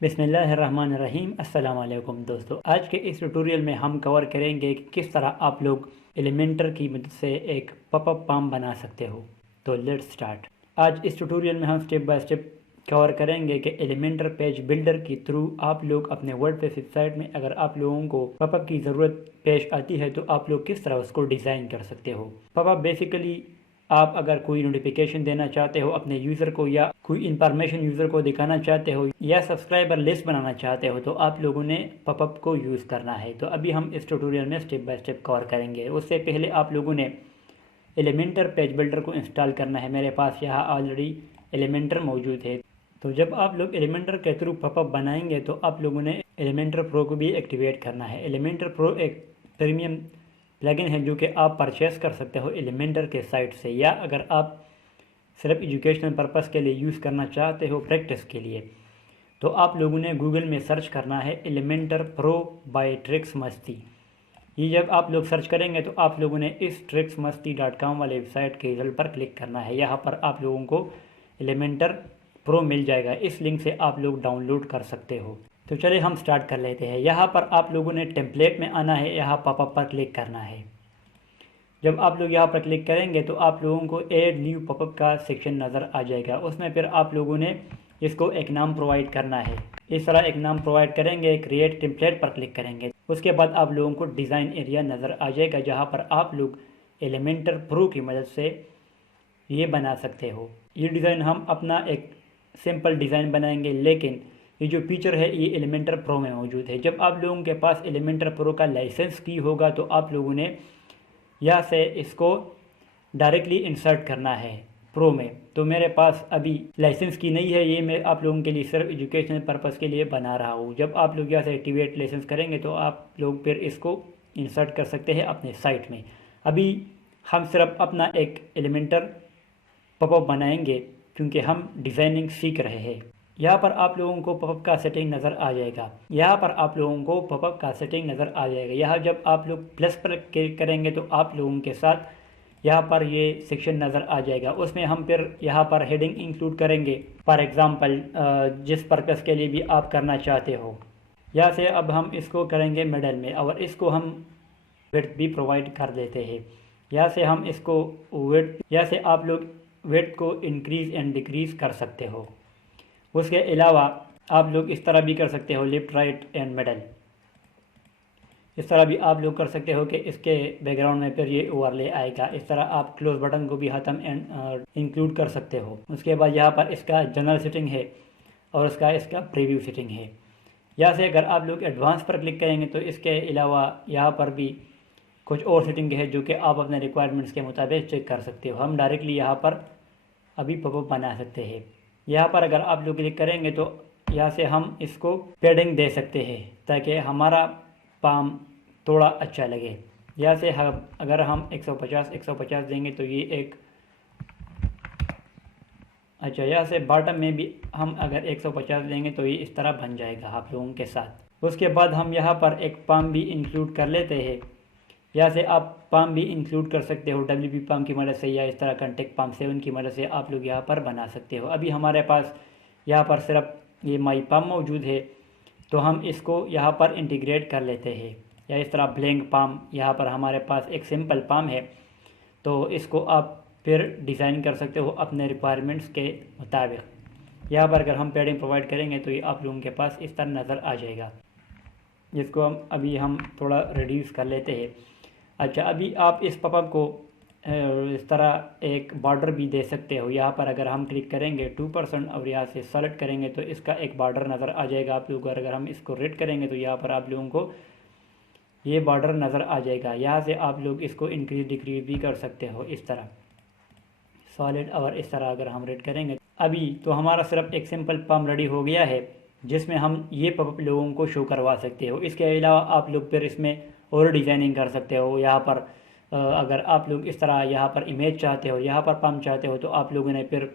बिस्मिल्लाहिर्रहमानिर्रहीम। अस्सलाम वालेकुम दोस्तों, आज के इस ट्यूटोरियल में हम कवर करेंगे कि किस तरह आप लोग एलिमेंटर की मदद से एक पॉपअप पाम बना सकते हो। तो लेट्स स्टार्ट। आज इस ट्यूटोरियल में हम स्टेप बाय स्टेप कवर करेंगे कि एलिमेंटर पेज बिल्डर के थ्रू आप लोग अपने वर्डप्रेस वेबसाइट में अगर आप लोगों को पॉपअप की ज़रूरत पेश आती है तो आप लोग किस तरह उसको डिज़ाइन कर सकते हो। पॉपअप बेसिकली आप अगर कोई नोटिफिकेशन देना चाहते हो अपने यूज़र को, या कोई इंफॉर्मेशन यूज़र को दिखाना चाहते हो, या सब्सक्राइबर लिस्ट बनाना चाहते हो, तो आप लोगों ने पॉपअप को यूज़ करना है। तो अभी हम इस ट्यूटोरियल में स्टेप बाय स्टेप कवर करेंगे। उससे पहले आप लोगों ने एलिमेंटर पेज बिल्डर को इंस्टॉल करना है। मेरे पास यहाँ ऑलरेडी एलिमेंटर मौजूद है। तो जब आप लोग एलिमेंटर के थ्रू पॉपअप बनाएंगे तो आप लोगों ने एलिमेंटर प्रो को भी एक्टिवेट करना है। एलिमेंटर प्रो एक प्रीमियम प्लगइन है जो कि आप परचेस कर सकते हो एलिमेंटर के साइट से, या अगर आप सिर्फ एजुकेशनल पर्पस के लिए यूज़ करना चाहते हो प्रैक्टिस के लिए, तो आप लोगों ने गूगल में सर्च करना है एलिमेंटर प्रो बाय ट्रिक्समस्ती। ये जब आप लोग सर्च करेंगे तो आप लोगों ने इस tricksmasti.com वाले वेबसाइट के रिजल्ट पर क्लिक करना है। यहाँ पर आप लोगों को एलिमेंटर प्रो मिल जाएगा। इस लिंक से आप लोग डाउनलोड कर सकते हो। तो चलिए हम स्टार्ट कर लेते हैं। यहाँ पर आप लोगों ने टेम्पलेट में आना है, यहाँ पॉपअप पर क्लिक करना है। जब आप लोग यहाँ पर क्लिक करेंगे तो आप लोगों को ऐड न्यू पॉपअप का सेक्शन नज़र आ जाएगा। उसमें फिर आप लोगों ने इसको एक नाम प्रोवाइड करना है। इस तरह एक नाम प्रोवाइड करेंगे, क्रिएट टेम्पलेट पर क्लिक करेंगे। उसके बाद आप लोगों को डिज़ाइन एरिया नज़र आ जाएगा, जहाँ पर आप लोग एलिमेंटर प्रो की मदद से ये बना सकते हो। ये डिज़ाइन हम अपना एक सिंपल डिज़ाइन बनाएंगे, लेकिन ये जो फीचर है ये एलिमेंटर प्रो में मौजूद है। जब आप लोगों के पास एलिमेंटर प्रो का लाइसेंस की होगा तो आप लोगों ने यहाँ से इसको डायरेक्टली इंसर्ट करना है प्रो में। तो मेरे पास अभी लाइसेंस की नहीं है, ये मैं आप लोगों के लिए सिर्फ एजुकेशनल पर्पज़ के लिए बना रहा हूँ। जब आप लोग यहाँ से एक्टिवेट लाइसेंस करेंगे तो आप लोग फिर इसको इंसर्ट कर सकते हैं अपने साइट में। अभी हम सिर्फ अपना एक एलिमेंटर पॉपअप बनाएंगे क्योंकि हम डिज़ाइनिंग सीख रहे हैं। यहाँ पर आप लोगों को पॉपअप का सेटिंग नज़र आ जाएगा। यहाँ पर आप लोगों को पॉपअप का सेटिंग नज़र आ जाएगा। यहाँ जब आप लोग प्लस पर क्लिक करेंगे तो आप लोगों के साथ यहाँ पर ये सेक्शन नज़र आ जाएगा। उसमें हम फिर यहाँ पर हेडिंग इंक्लूड करेंगे, फॉर एग्ज़ाम्पल जिस पर्पज़ के लिए भी आप करना चाहते हो। यहाँ से अब हम इसको करेंगे मिडल में, और इसको हम विड्थ भी प्रोवाइड कर देते हैं। यहाँ से हम इसको विड्थ, यहाँ से आप लोग विड्थ को इंक्रीज़ एंड डिक्रीज़ कर सकते हो। उसके अलावा आप लोग इस तरह भी कर सकते हो, लेफ्ट राइट एंड मिडल। इस तरह भी आप लोग कर सकते हो कि इसके बैकग्राउंड में फिर ये ओवरले आएगा। इस तरह आप क्लोज बटन को भी ख़त्म एंड इंक्लूड कर सकते हो। उसके बाद यहाँ पर इसका जनरल सेटिंग है और इसका प्रीव्यू सेटिंग है। यहाँ से अगर आप लोग एडवांस पर क्लिक करेंगे तो इसके अलावा यहाँ पर भी कुछ और सेटिंग है जो कि आप अपने रिक्वायरमेंट्स के मुताबिक चेक कर सकते हो। हम डायरेक्टली यहाँ पर अभी पॉपअप बना सकते हैं। यहाँ पर अगर आप लोग क्लिक करेंगे तो यहाँ से हम इसको पेडिंग दे सकते हैं ताकि हमारा पाम थोड़ा अच्छा लगे। यहाँ से हम अगर हम 150 देंगे तो ये एक अच्छा, यहाँ से बॉटम में भी हम अगर 150 देंगे तो ये इस तरह बन जाएगा आप लोगों के साथ। उसके बाद हम यहाँ पर एक पाम भी इंक्लूड कर लेते हैं। यहाँ से आप पाम भी इंक्लूड कर सकते हो WP पाम की मदद से, या इस तरह कंटेक्ट पाम 7 की मदद से आप लोग यहाँ पर बना सकते हो। अभी हमारे पास यहाँ पर सिर्फ ये माई पाम मौजूद है, तो हम इसको यहाँ पर इंटीग्रेट कर लेते हैं। या इस तरह ब्लैंक पाम, यहाँ पर हमारे पास एक सिंपल पाम है, तो इसको आप फिर डिज़ाइन कर सकते हो अपने रिक्वायरमेंट्स के मुताबिक। यहाँ पर अगर हम पैडिंग प्रोवाइड करेंगे तो ये आप लोगों के पास इस तरह नज़र आ जाएगा, जिसको हम थोड़ा रिड्यूस कर लेते हैं। अच्छा, अभी आप इस पॉपअप को इस तरह एक बॉर्डर भी दे सकते हो। यहाँ पर अगर हम क्लिक करेंगे 2% और यहाँ से सेलेक्ट करेंगे तो इसका एक बॉर्डर नज़र आ जाएगा आप लोगों को। अगर हम इसको रेड करेंगे तो यहाँ पर आप लोगों को ये बॉर्डर नज़र आ जाएगा। यहाँ से आप लोग इसको इंक्रीज डिक्रीज भी कर सकते हो इस तरह सॉलिड, और इस तरह अगर हम रेड करेंगे। अभी तो हमारा सिर्फ एक सिंपल पम्प रेडी हो गया है जिसमें हम ये पॉपअप लोगों को शो करवा सकते हो। इसके अलावा आप लोग फिर इसमें और डिज़ाइनिंग कर सकते हो। यहाँ पर अगर आप लोग इस तरह यहाँ पर इमेज चाहते हो, यहाँ पर पम्प चाहते हो, तो आप लोगों ने फिर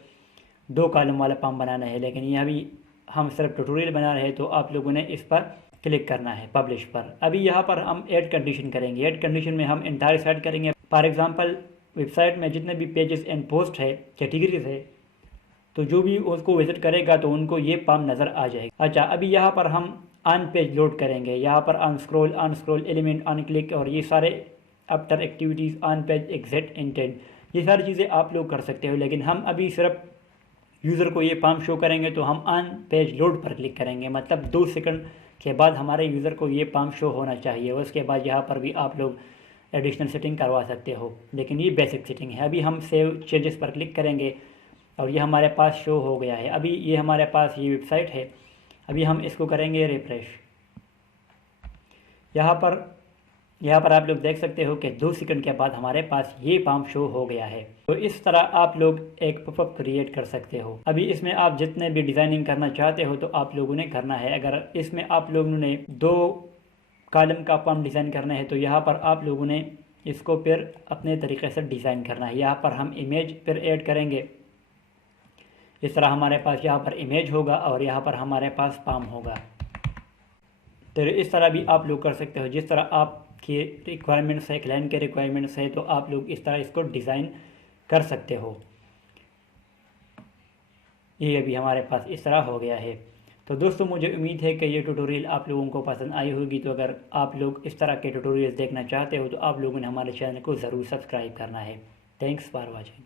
2 कॉलम वाला पम्प बनाना है। लेकिन यह भी हम सिर्फ ट्यूटोरियल बना रहे हैं, तो आप लोगों ने इस पर क्लिक करना है पब्लिश पर। अभी यहाँ पर हम ऐड कंडीशन करेंगे। ऐड कंडीशन में हम इंटायर साइट करेंगे। फॉर एग्जांपल वेबसाइट में जितने भी पेजेस एंड पोस्ट है, कैटेगरीज है, तो जो भी उसको विज़िट करेगा तो उनको ये पाम नज़र आ जाएगा। अच्छा, अभी यहाँ पर हम ऑन पेज लोड करेंगे। यहाँ पर on scroll element, on click और ये सारे after activities, on page, exit, intent, ये सारी चीज़ें आप लोग कर सकते हो। लेकिन हम अभी सिर्फ यूज़र को ये पाम शो करेंगे तो हम ऑन पेज लोड पर क्लिक करेंगे, मतलब 2 सेकंड के बाद हमारे यूज़र को ये पाम शो होना चाहिए। उसके बाद यहाँ पर भी आप लोग एडिशनल सेटिंग करवा सकते हो, लेकिन ये बेसिक सेटिंग है। अभी हम सेव चेंजेस पर क्लिक करेंगे और ये हमारे पास शो हो गया है। अभी ये हमारे पास ये वेबसाइट है। अभी हम इसको करेंगे रिफ्रेश। यहाँ पर आप लोग देख सकते हो कि 2 सेकंड के बाद हमारे पास ये पाम शो हो गया है। तो इस तरह आप लोग एक पॉपअप क्रिएट कर सकते हो। अभी इसमें आप जितने भी डिज़ाइनिंग करना चाहते हो तो आप लोगों ने करना है। अगर इसमें आप लोगों ने 2 कॉलम का पाम डिज़ाइन करना है तो यहाँ पर आप लोगों ने इसको फिर अपने तरीके से डिज़ाइन करना है। यहाँ पर हम इमेज फिर ऐड करेंगे। इस तरह हमारे पास यहाँ पर इमेज होगा और यहाँ पर हमारे पास पाम होगा। तो इस तरह भी आप लोग कर सकते हो। जिस तरह आपके रिक्वायरमेंट्स है, क्लाइंट के रिक्वायरमेंट्स है, तो आप लोग इस तरह इसको डिज़ाइन कर सकते हो। ये अभी हमारे पास इस तरह हो गया है। तो दोस्तों, मुझे उम्मीद है कि ये ट्यूटोरियल आप लोगों को पसंद आई होगी। तो अगर आप लोग इस तरह के ट्यूटोरियल देखना चाहते हो तो आप लोगों ने हमारे चैनल को ज़रूर सब्सक्राइब करना है। Thanks for watching.